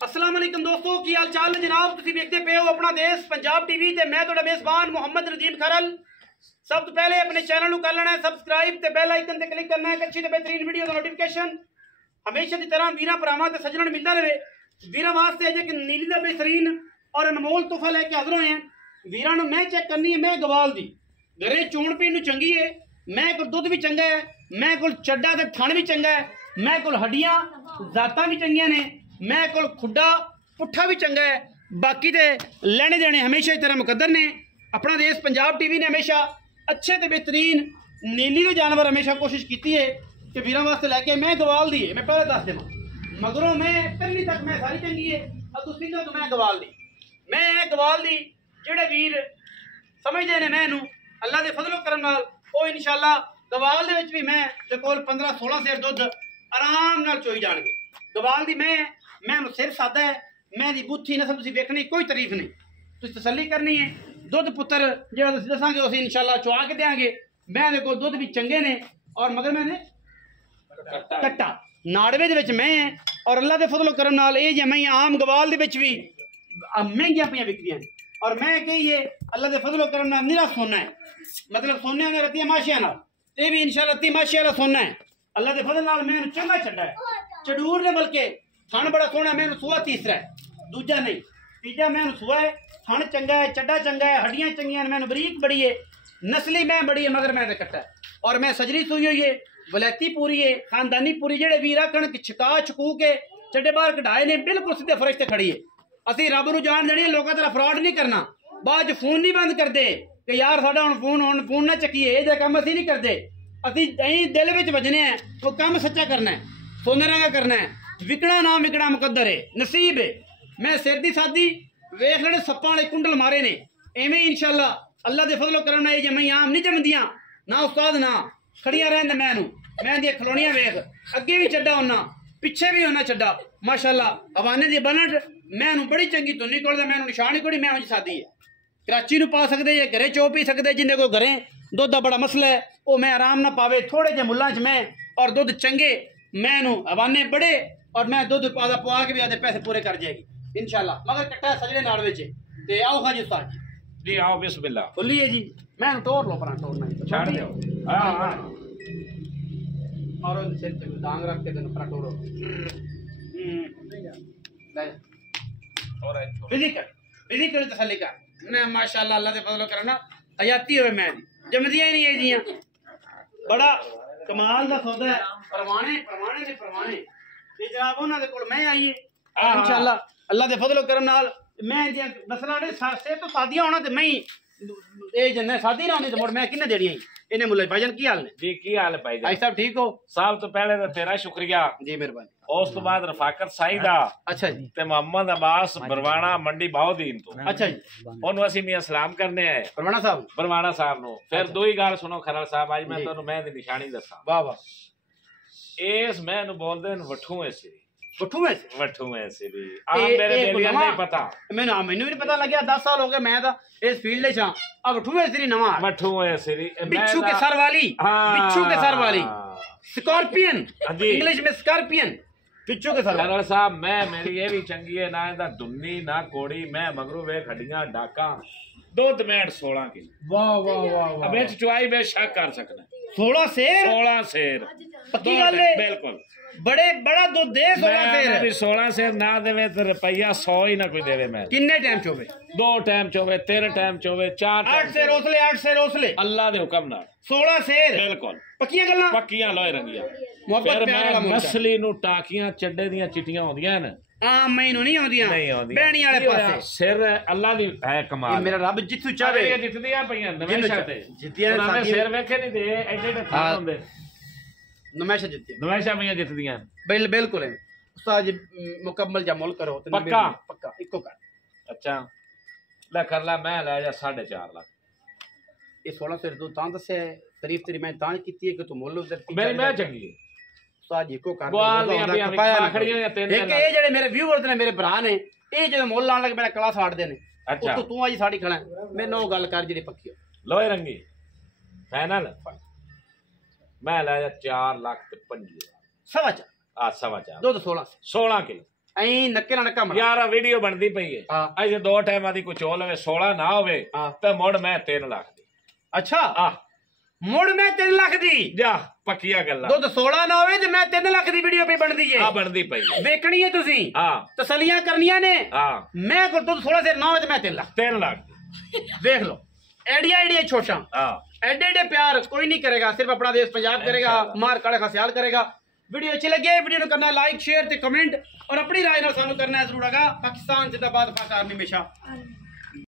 अस्सलाम वालेकुम दोस्तों की हाल चाल है जनाब। तुसीं देखते पे हो अपना देश पंजाब टीवी ते मैं तुहाडा मेज़बान मोहम्मद नजीम खरल। सब तो पहले अपने चैनल को कर लेना है सबसक्राइब ते बेल आइकन ते क्लिक करना है अच्छी ते बेहतरीन वीडियो का नोटिफिकेशन हमेशा की तरह वीरा भरावां ते सज्जणां नूं मिलदा रहे। वीरा वास्ते अजे कि नीली दा बेहतरीन और अनमोल तोहफा लेके हाज़र होए हैं। वीरा नूं मैं चेक करनी है मैं गवाल दी घरे चोण पीण नूं चंगी है, मैं कोल दुध भी चंगा है, मैं कोल चड्डा ते थण भी चंगा है, मैं कोल हड्डियां जातां भी चंगियां ने, मैं कोल खुड्डा पुट्ठा भी चंगा है। बाकी दे लेने देने हमेशा ही तरह मुकद्दर ने। अपना देश पंजाब टीवी ने हमेशा अच्छे ते बेहतरीन नीली दे जानवर हमेशा कोशिश की है कि वीरां वास्ते लैके मैं गवाल दी है। मैं पहले दस देवां मगरों मैं पहली तक मैं सारी चंगी है और दूसरी तक मैं गवाल दी। मैं गवाल दी जेड़े वीर समझते हैं मैनू अल्लाह के फजलो करम नाल ओ इंशाअल्लाह गवाल दे विच भी मैं ते कोल 15-16 सेर दुध आराम नाल चोई जाणगे। गवाल दी मैं सिर सादा है, मैं दी बुत्थी नस्ल तुसीं वेखनी कोई तारीफ नहीं, तुसीं तसल्ली करनी है। दुध पुत्तर जेड़ा तुसीं दसांगे उसी इंशाअल्लाह चुआ के देंगे। मैं दे कोल दुध भी चंगे ने और मगर मैंने कट्टा नाड़वे दे विच मैं है और अल्लाह के फजलो करम नाल ये जे मैं आम गवाल दे विच भी महंगियां पियां विकदियां और मैं कही है अल्लाह के फजलो करम नाल निरा सोना है, मतलब सोने ने रत्तियां माशियां नाल ये भी इंशाअल्लाह रत्ती माशिया वाला सोना है। अल्लाह के फजल नाल मैनू चंगा छड्डा है चडूर ने, बल्कि थण बड़ा सोहना मैनू सुआ तीसरा है दूजा नहीं, तीजा मैनू सुआ है, थण चंगा है, चड्डा चंगा है, हड्डियां चंगियां मैनू बरीक बड़ी है, नस्ली मैं बड़ी है मगर मैं कट्टा है और मैं सजरी सुई हुई है, वलैती पूरी है, खानदानी पूरी। जेड़े वीर आखण छिका चकू के चड्डे बाहर कढाए ने बिल्कुल सीधे फर्श ते खड़ी है। असीं रब नूं जान देनी है, लोकां तरह फ्रॉड नहीं करना, बाद फोन नहीं बंद करते कि यार साडा हुण फोन ना चकीए, ये काम असीं नहीं करते। असीं दिल विच वजने हैं, वो काम सच्चा करना है, सोने रंगा करना है, विकना ना विकना मुकद्दर है, नसीब है। मैं सिर दी सादी वेख लेने सप्पां वाले कुंडल मारे ने, एवें इंशाअल्लाह अल्लाह दे फजलो करम नाल जम्मी आम नहीं जमदियां ना उस्ताद ना खड़ियां रहन मैं दी खलोनियां वेख अगे भी चड्डा होना पिछे भी होना चड्डा माशाअल्लाह। हवाने दी बनट मैनू बड़ी चंगी धुनी कोल मैनू निशान ही कोई मैं उंज सादी है। कराची नूं पा सकदे जे घरे चो पी सकदे, जिन्ने कोई घरें दुध का बड़ा मसला है वो मैं आराम ना पावे थोड़े जे मुल्लां च मैं और दुध चंगे मैनू हवाने बड़े और मैं दुध पादा पवा के भी आधे पैसे पूरे कर जाएगी इंशाअल्लाह। मगर कट्टा सजने नाल विच ते आओ हां जी उस्ताद जी आओ बिस्मिल्लाह खोलिए जी। मैं तोड़ लो परा तोड़ना छाड़ दियो। हां हां और सिर पे डांग रख के परा तोड़ो और फिजिकल तसल्ली कर मैं माशाअल्लाह अल्लाह दे फजलो करना हयाती होवे मैं जमदियां ही नहीं है जियां बड़ा कमाल दा सौदा है। परवाने ये जनाब उन्हां दे कोल मैं आई है इंशाअल्लाह अल्लाह दे फजलो करम नाल मैं जियां नस्लां ने से तो सादियां होना ते मैं ये जन्ने सादी ना होनी ते मुड़ मैं किन्ने देड़ियां इन्हें मुल्ला भाईजान की हाल ने जी की हाल है भाईजान? भाई साहब ठीक हो? साहब तो पहले तो तेरा शुक्रिया जी मेहरबानी। उस तो बाद रफाकत साई दा अच्छा जी ते मोहम्मद अब्बास बरवाना मंडी बाउदीन तो अच्छा जी ओनू ਅਸੀਂ मियां सलाम करने आए परवाना साहब बरवाना साहब नु। फिर दो ही गल सुनो खरल साहब आज मैं ਤੁਹਾਨੂੰ मैं दी निशानी दसा वाह वाह इस मैं नु बोलदे न वठू ऐसे वठू ऐसे भी आ मेरे बेलियां नहीं पता मैनू भी नहीं पता लगे 10 साल हो गए मैं तो इस फील्ड में हां। अब वठू ऐसे नवा वठू ऐसे बिच्छू के सर वाली बिच्छू के सर वाली स्कॉर्पियन इंग्लिश में स्कॉर्पियन बिच्छू के सर खरल साहब मैं मेरी ये भी चंगी है ना इंदा दुन्नी ना कोड़ी मैं मगरू वे खड़ियां डाका दुध मैंड 16 किलो। वाह वाह वाह अब इस चुआई बेशक कर सकना 16 शेर पक्की गल है बिल्कुल बड़ा दूध दे 16 शेर भी 16 शेर ना देवे तो रुपया 100 ही ना कोई देवे। मैं किन्ने टाइम चोवे 2 टाइम चोवे 13 टाइम चोवे 4 8 शेर ओसले अल्लाह दे हुक्म नाल 16 शेर बिल्कुल पक्कियां गल्लां पक्कियां लोए रंगियां। मोहब्बत फिर प्यार वाला मैं मसली नु टाकियां चड्डे दियां चिट्टियां होंदियां न आम मैनू नहीं आउंदियां बैणी वाले पासे सिर अल्लाह दी है कमाल मेरा रब जिथू चाहे जितदियां पईयां नवेशा ते जितदियां साडी सिर वेखे नहीं दे एडे एडे थान होंदे नमेशा जितदियां नवेशा पईयां जितदियां बिल्कुल है उस्ताद जी मुकम्मल जमुल करो ते पक्का इको कर। अच्छा ले कर ला मैं ले जा 4.5 लाख ये 16 शेर तू तां दसे तारीफ तेरी मैं तां कीती है कि तू मुल्ल उधर मेरी मैं चंगी है उस्ताद जी को कर गोल दियां खड़ियां या तीन एक ये जेडे मेरे व्यूअर्स ने मेरे भरा ने ये जो मुल्ल लाण लगे मेरा कला फाड़दे ने अच्छा तू आज साडी खड़ा मैं नो गल कर जेडी पक्की लोए रंगी फाइनल मैं ले जा 4 लाख ते 5 सवा चार सवा चार दूध 16 16 किलो ਐਂ ਨੱਕੇ ਨਾਲ ਨੱਕਾ ਮਰਾ ਯਾਰ ਵੀਡੀਓ ਬਣਦੀ ਪਈ ਹੈ ਹਾਂ ਅਜੇ 2 ਟਾਈਮਾਂ ਦੀ ਕੁਛ ਹੋਵੇ 16 ਨਾ ਹੋਵੇ ਤੇ ਮੁੜ ਮੈਂ 3 ਲੱਖ ਦੀ ਅੱਛਾ ਆ ਮੁੜ ਮੈਂ 3 ਲੱਖ ਦੀ ਜਾ ਪੱਕੀਆਂ ਗੱਲਾਂ ਦੁੱਧ 16 ਨਾ ਹੋਵੇ ਤੇ ਮੈਂ 3 ਲੱਖ ਦੀ ਵੀਡੀਓ ਪਈ ਬਣਦੀ ਏ ਆ ਬਣਦੀ ਪਈ ਹੈ ਵੇਖਣੀ ਹੈ ਤੁਸੀਂ ਹਾਂ ਤਸੱਲੀਆਂ ਕਰਨੀਆਂ ਨੇ ਹਾਂ ਮੈਂ ਕੋ ਦੁੱਧ 16 ਸਿਰ ਨਾ ਹੋਵੇ ਤੇ ਮੈਂ 3 ਲੱਖ 3 ਲੱਖ ਦੇਖ ਲਓ ਐਡੀਆਂ ਛੋਟਾਂ ਹਾਂ एडे प्यार कोई नहीं करेगा, सिर्फ अपना देश पंजाब करेगा, मार काले खसियाल करेगा। वीडियो अच्छी लगे वीडियो को करना लाइक शेयर ते कमेंट और अपनी राय ना सानू करना है जरूर। पाकिस्तान जिंदाबाद, पाक आर्मी हमेशा।